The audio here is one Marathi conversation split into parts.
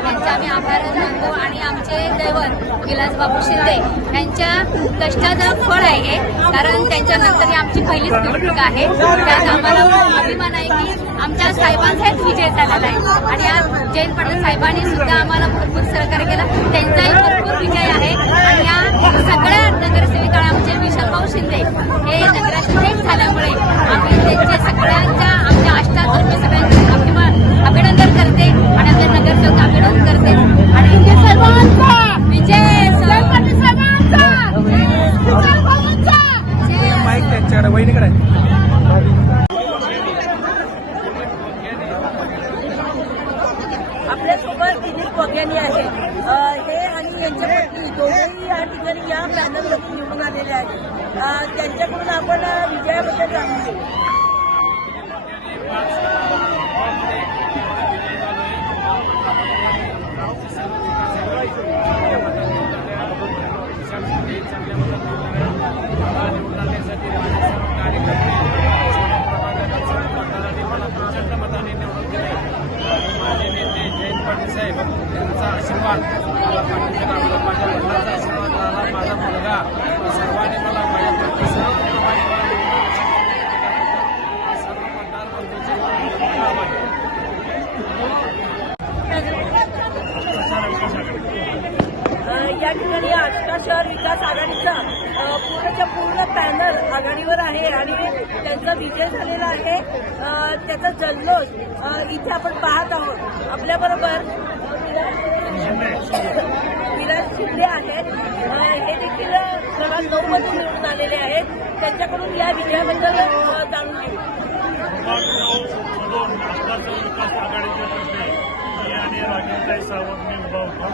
त्यांचे आम्ही आभार मानतो आणि आमचे दैवत विलासबाबू शिंदे यांच्या कष्टाचं फळ आहे हे, कारण त्यांच्यानंतर ही आमची पहिलीच निवडणूक आहे. त्यात आम्हाला अभिमान आहे की आमच्या साहेबांचाच विजय झालेला आहे आणि आज जयंत पाटील साहेबांनी सुद्धा आम्हाला भरपूर सहकार्य केलं, त्यांचाही भरपूर विजय आहे. आणि या सगळ्या नगरसेविका आमचे विशालभाऊ शिंदे हे नगराध्यक्ष झाल्यामुळे आम्ही त्यांचे सगळ्यांच्या आमच्या आष्टातर्फे सगळ्यांचे अभिनंदन करते आणि आमच्या नगरसेवक अभिनंदन करते आणि विजय माईक त्यांच्याकडे वहिनीकडे आपल्यासोबत दिलीप वग्यानी आहे. हे आणि यांच्या पत्नी दोघेही या ठिकाणी या पॅनलमध्ये निवडून आलेले आहेत. त्यांच्याकडून आपण विजयाबद्दल जाणून घेऊ. साहेब यांचा आशीर्वाद मला पाठीच्या माझ्या वडिलांचा आशीर्वाद मिळाला. माझा मुलगा सर्वांनी मला माझ्या सर्व मतदार बंधूचे काम आहे. या ठिकाणी आष्टा शहर विकास आघाडीचा पूर्णच्या पूर्ण पॅनल आघाडीवर आहे आणि त्यांचा विजय झालेला आहे. त्याचा जल्लोष इथे आपण पाहत आहोत. आपल्याबरोबर विराज शिंदे आहेत. हे देखील क्रमांक 9 मधून निवडून आलेले आहेत. त्यांच्याकडून या विजयाबद्दल जाणून घेऊ. विकास आघाडीच्या तर्फे मी आणि राजेंद्र सावंत मी उभा होतो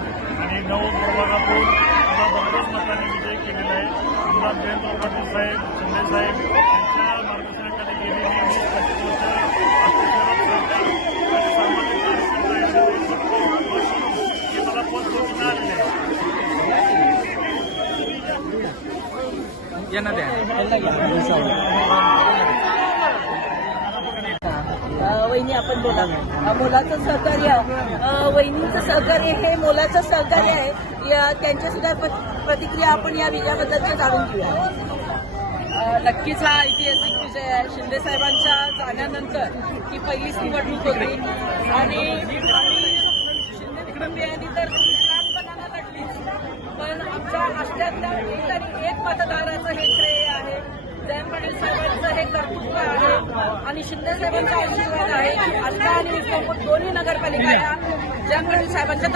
आणि 9 प्रभागातून मला भरघोस मताने विजय केलेला आहे. आमदार जयंत पाटील साहेब शिंदे साहेब यांच्या मार्गदर्शनाखाली गेलेली मला पोस्ट करून आलेले आहे. यांना द्या. वहिनी आपण बोला. मोलाचं सहकार्य, वहिनींचं सहकार्य हे मोलाचं सहकार्य आहे. त्यांच्या सुद्धा प्रतिक्रिया आपण या विजयाबद्दलच्या जाणून घेऊया. नक्कीच हा ऐतिहासिक विजय आहे. शिंदे साहेबांच्या जाण्यानंतर ही पहिलीच निवडणूक होती आणि शिंदे कुटुंबियांनी तर प्राणपणाला लढलीच, पण आमच्या आष्ट्यातल्या एक आणि एक मतदाराचं हे श्रेय आहे. जयंत पाटील साहेबांचं हे कर्तृत्व आहे आणि शिंदे साहेबांचा आशीर्वाद आहे की आष्टा आणि विष्णुपूर दोन्ही नगरपालिका या जयंत पाटील साहेबांच्या